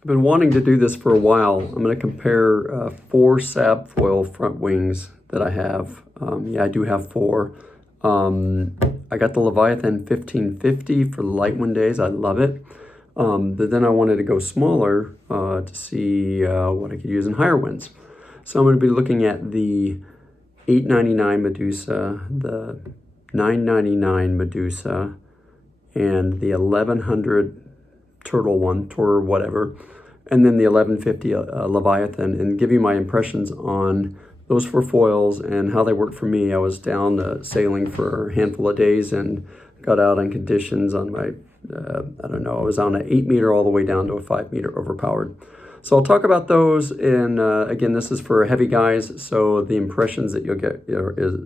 I've been wanting to do this for a while. I'm going to compare 4 Sabfoil front wings that I have. Yeah, I do have 4. I got the Leviathan 1550 for the light wind days. I love it. But then I wanted to go smaller to see what I could use in higher winds. So I'm going to be looking at the 899 Medusa, the 999 Medusa, and the 1100 turtle one, or whatever, and then the 1150 Leviathan, and give you my impressions on those 4 foils and how they worked for me. I was down sailing for a handful of days and got out on conditions on my, I don't know, I was on an 8 meter all the way down to a 5 meter overpowered. So I'll talk about those, and again, this is for heavy guys, so the impressions that you'll get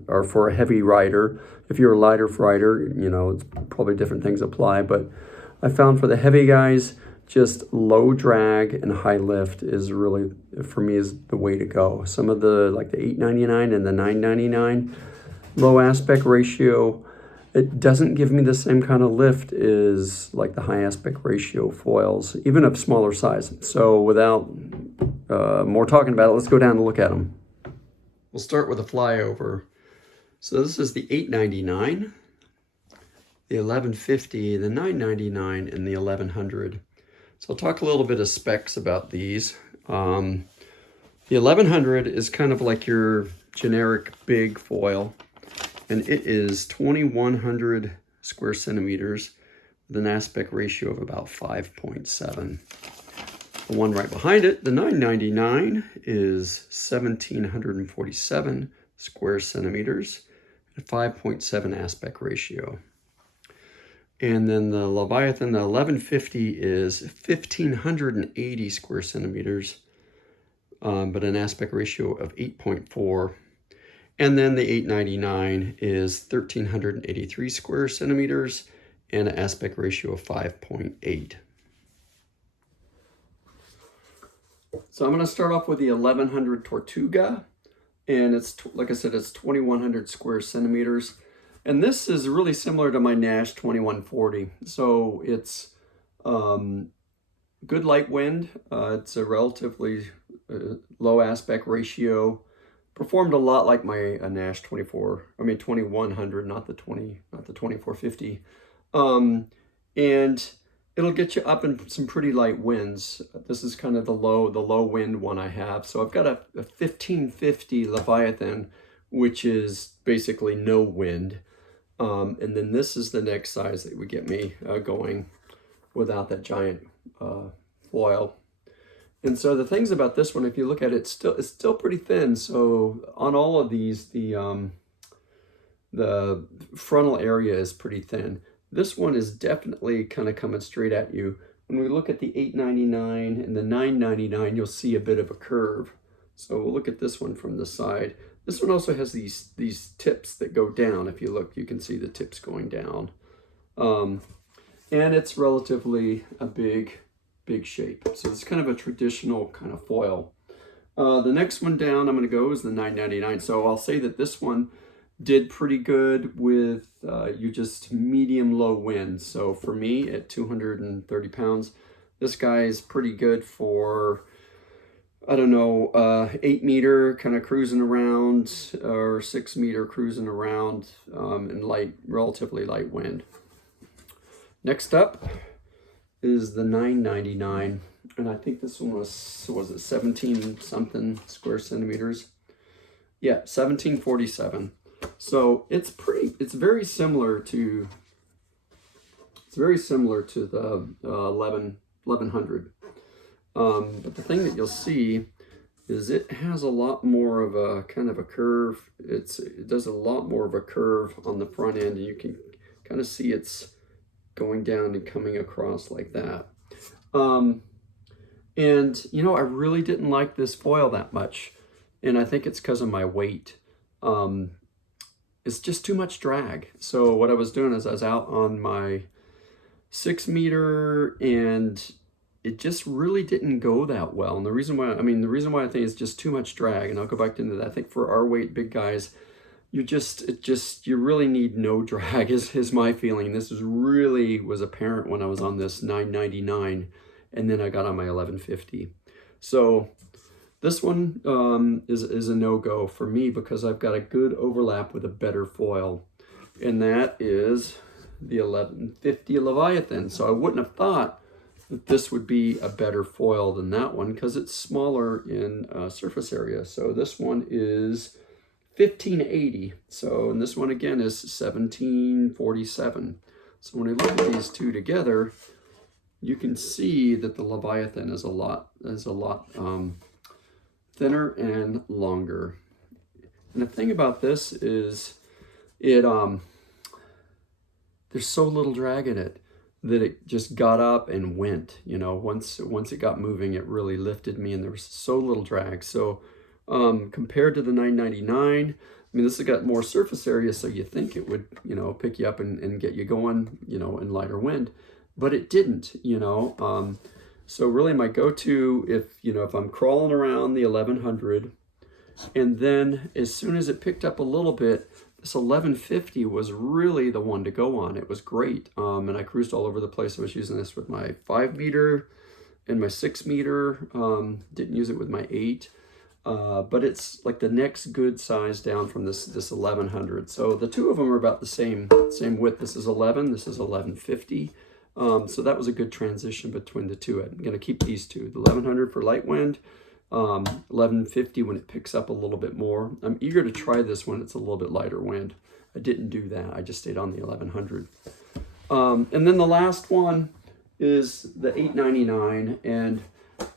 are for a heavy rider. If you're a lighter rider, you know, it's probably different things apply, but I found for the heavy guys, just low drag and high lift is really, for me, is the way to go. Some of the, like the 899 and the 999, low aspect ratio, it doesn't give me the same kind of lift as like the high aspect ratio foils, even of smaller size. So without more talking about it, let's go down and look at them. We'll start with a flyover. So this is the 899, the 1150, the 999, and the 1100. So I'll talk a little bit of specs about these. The 1100 is kind of like your generic big foil, and it is 2100 square centimeters with an aspect ratio of about 5.7. The one right behind it, the 999, is 1747 square centimeters, at 5.7 aspect ratio. And then the Leviathan, the 1150, is 1580 square centimeters, but an aspect ratio of 8.4. And then the 899 is 1383 square centimeters and an aspect ratio of 5.8. So I'm going to start off with the 1100 Tortuga, and it's, like I said, it's 2100 square centimeters. And this is really similar to my Nash 2140. So it's good light wind. It's a relatively low aspect ratio. Performed a lot like my Nash 2100, not the 2450. And it'll get you up in some pretty light winds. This is kind of the low wind one I have. So I've got a 1550 Leviathan, which is basically no wind. And then this is the next size that would get me going without that giant foil. And so the things about this one, if you look at it, it's still pretty thin. So on all of these, the frontal area is pretty thin. This one is definitely kind of coming straight at you. When we look at the 899 and the 999, you'll see a bit of a curve. So we'll look at this one from the side. This one also has these tips that go down. If you look, you can see the tips going down. And it's relatively a big shape. So it's kind of a traditional kind of foil. The next one down I'm going to go is the 999. So I'll say that this one did pretty good with you just medium low wind. So for me at 230 pounds, this guy is pretty good for, I don't know, 8 meter kind of cruising around, or 6 meter cruising around in relatively light wind. Next up is the 999, and I think this one was it 17 something square centimeters? Yeah, 1747. So it's very similar to the 1100. But the thing that you'll see is it has a lot more of a kind of a curve. It does a lot more of a curve on the front end, and you can kind of see it's going down and coming across like that. And you know, I really didn't like this foil that much, and I think it's because of my weight. It's just too much drag. So what I was doing is I was out on my 6 meter, and it just really didn't go that well. And the reason why I think it's just too much drag, and I'll go back into that. I think for our weight big guys, you really need no drag is my feeling. This was apparent when I was on this 999, and then I got on my 1150. So this one is a no-go for me because I've got a good overlap with a better foil, and that is the 1150 Leviathan. So I wouldn't have thought that this would be a better foil than that one because it's smaller in surface area. So this one is 1580. So, and this one again is 1747. So when I look at these two together, you can see that the Leviathan is a lot thinner and longer. And the thing about this is there's so little drag in it that it just got up and went. You know, once it got moving, it really lifted me, and there was so little drag. So compared to the 999, I mean, this has got more surface area, so you think it would, you know, pick you up and get you going, you know, in lighter wind, but it didn't, you know. So really my go-to, if I'm crawling around the 1100, and then as soon as it picked up a little bit, this 1150 was really the one to go on. It was great. And I cruised all over the place. I was using this with my 5 meter and my 6 meter. Didn't use it with my 8. But it's like the next good size down from this 1100. So the two of them are about the same width. This is 11, this is 1150. So that was a good transition between the two. I'm going to keep these two, the 1100 for light wind, 1150 when it picks up a little bit more. I'm eager to try this when it's a little bit lighter wind. I didn't do that. I just stayed on the 1100. And then the last one is the 899, and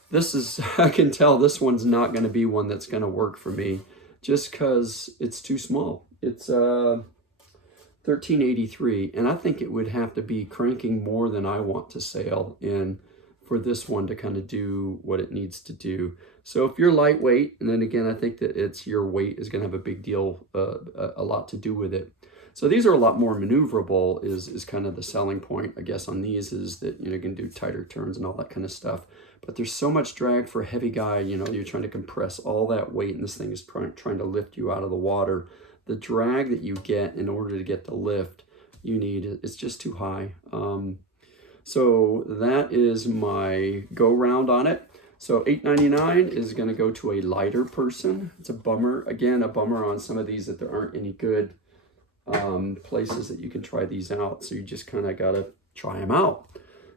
this is, I can tell this one's not going to be one that's going to work for me just because it's too small. It's 1383, and I think it would have to be cranking more than I want to sail in for this one to kind of do what it needs to do. So if you're lightweight, and then again, I think that it's your weight is going to have a big deal, a lot to do with it. So these are a lot more maneuverable is kind of the selling point, I guess, on these, is that, you know, you can do tighter turns and all that kind of stuff. But there's so much drag for a heavy guy, you know, you're trying to compress all that weight, and this thing is trying to lift you out of the water. The drag that you get in order to get the lift you need, it's just too high. So that is my go round on it. So $8.99 is going to go to a lighter person. It's a bummer. Again, a bummer on some of these that there aren't any good places that you can try these out. So you just kind of got to try them out.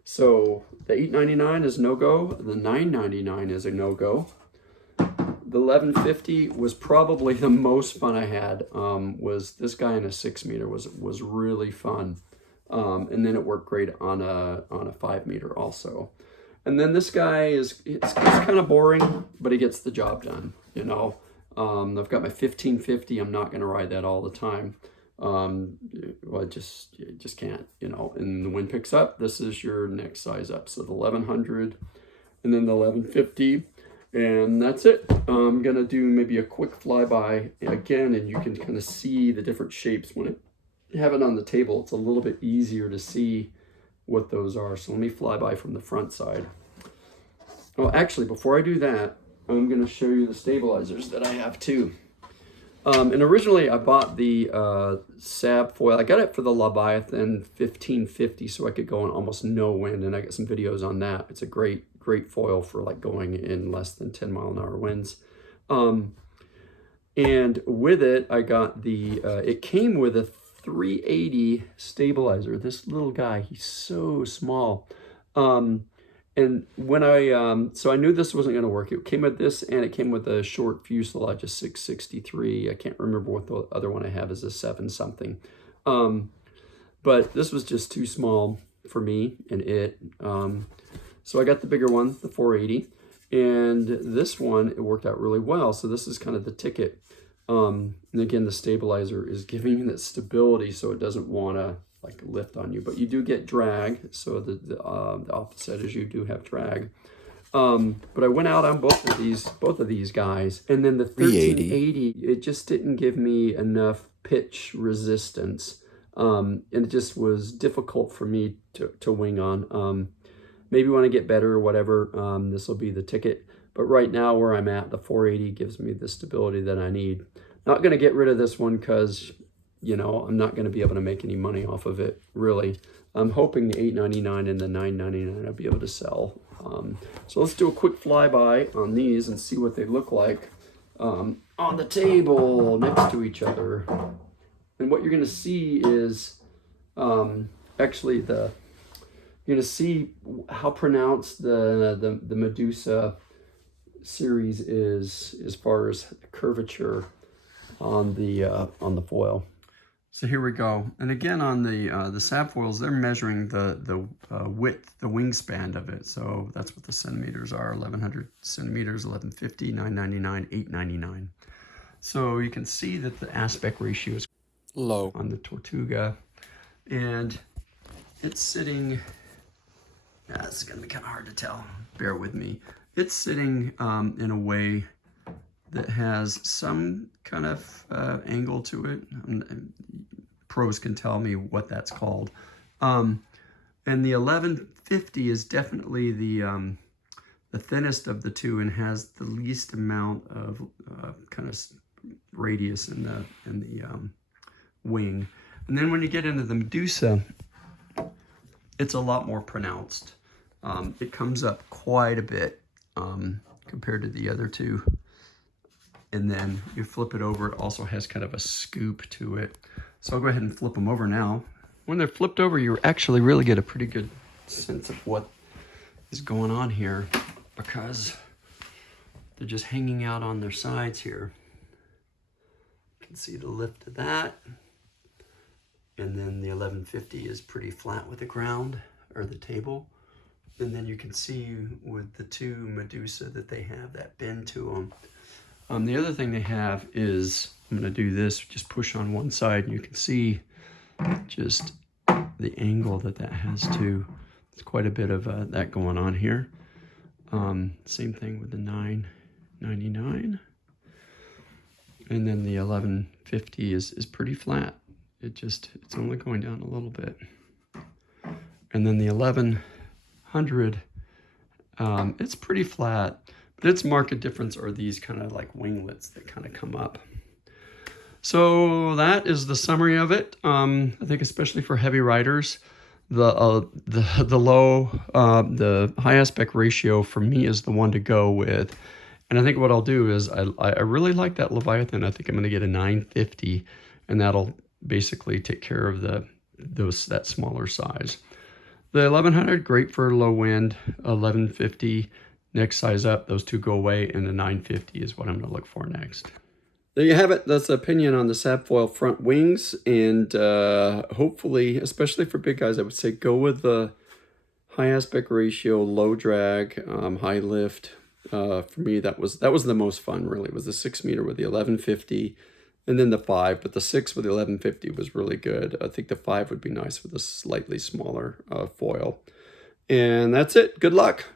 So the $8.99 is no-go. The $9.99 is a no-go. The 1150 was probably the most fun I had. Was this guy in a 6 meter was really fun. And then it worked great on a 5 meter also. And then this guy it's kind of boring, but he gets the job done, you know. I've got my 1550. I'm not going to ride that all the time. Well, you just can't, you know. And the wind picks up, this is your next size up. So the 1100 and then the 1150. And that's it. I'm going to do maybe a quick flyby again, and you can kind of see the different shapes. When I have it on the table, it's a little bit easier to see what those are. So let me fly by from the front side. Oh, actually, before I do that, I'm going to show you the stabilizers that I have too. And originally I bought the Sabfoil. I got it for the Leviathan 1550 so I could go in almost no wind, and I got some videos on that. It's a great foil for like going in less than 10 mile an hour winds. And with it, I got the, it came with a 380 stabilizer. This little guy, he's so small. And when so I knew this wasn't going to work. It came with this, and it came with a short fuselage, a 663. I can't remember what the other one I have is, a 7 something. But this was just too small for me and it. So I got the bigger one, the 480. And this one, it worked out really well. So this is kind of the ticket. And again, the stabilizer is giving you that stability so it doesn't want to like lift on you, but you do get drag. So the opposite is you do have drag. But I went out on both of these guys, and then the 1380, it just didn't give me enough pitch resistance. And it just was difficult for me to wing on. Maybe when I get better or whatever, this will be the ticket. But right now where I'm at, the 480 gives me the stability that I need. Not going to get rid of this one because, you know, I'm not going to be able to make any money off of it, really. I'm hoping the $8.99 and the $9.99 I'll be able to sell. So let's do a quick flyby on these and see what they look like on the table next to each other. And what you're going to see is actually you're going to see how pronounced the Medusa series is as far as curvature on the foil. So here we go. And again, on the Sabfoils, they're measuring the width, the wingspan of it. So that's what the centimeters are: 1,100 centimeters, 1,150, 999, 899. So you can see that the aspect ratio is low on the Tortuga, and it's sitting. Yeah, it's gonna be kind of hard to tell. Bear with me. It's sitting in a way that has some kind of angle to it. Pros can tell me what that's called. And the 1150 is definitely the thinnest of the two and has the least amount of kind of radius in the wing. And then when you get into the Medusa, it's a lot more pronounced. It comes up quite a bit compared to the other two. And then you flip it over, it also has kind of a scoop to it. So I'll go ahead and flip them over now. When they're flipped over, you actually really get a pretty good sense of what is going on here, because they're just hanging out on their sides here. You can see the lift of that. And then the 1150 is pretty flat with the ground, or the table. And then you can see with the two Medusa that they have that bend to them. The other thing they have is, I'm going to do this, just push on one side, and you can see just the angle that has to. There's quite a bit of that going on here. Same thing with the 999. And then the 1150 is pretty flat. It's only going down a little bit. And then the 1100, it's pretty flat. But its market difference are these kind of like winglets that kind of come up. So that is the summary of it. I think especially for heavy riders, the high aspect ratio for me is the one to go with. And I think what I'll do is I really like that Leviathan. I think I'm going to get a 950, and that'll basically take care of that smaller size. The 1100, great for low wind. 1150. Next size up, those two go away, and the 950 is what I'm going to look for next. There you have it. That's the opinion on the Sabfoil front wings, and hopefully, especially for big guys, I would say go with the high aspect ratio, low drag, high lift. For me, that was the most fun. Really, was the 6 meter with the 1150, and then the 5. But the 6 with the 1150 was really good. I think the 5 would be nice with a slightly smaller foil. And that's it. Good luck.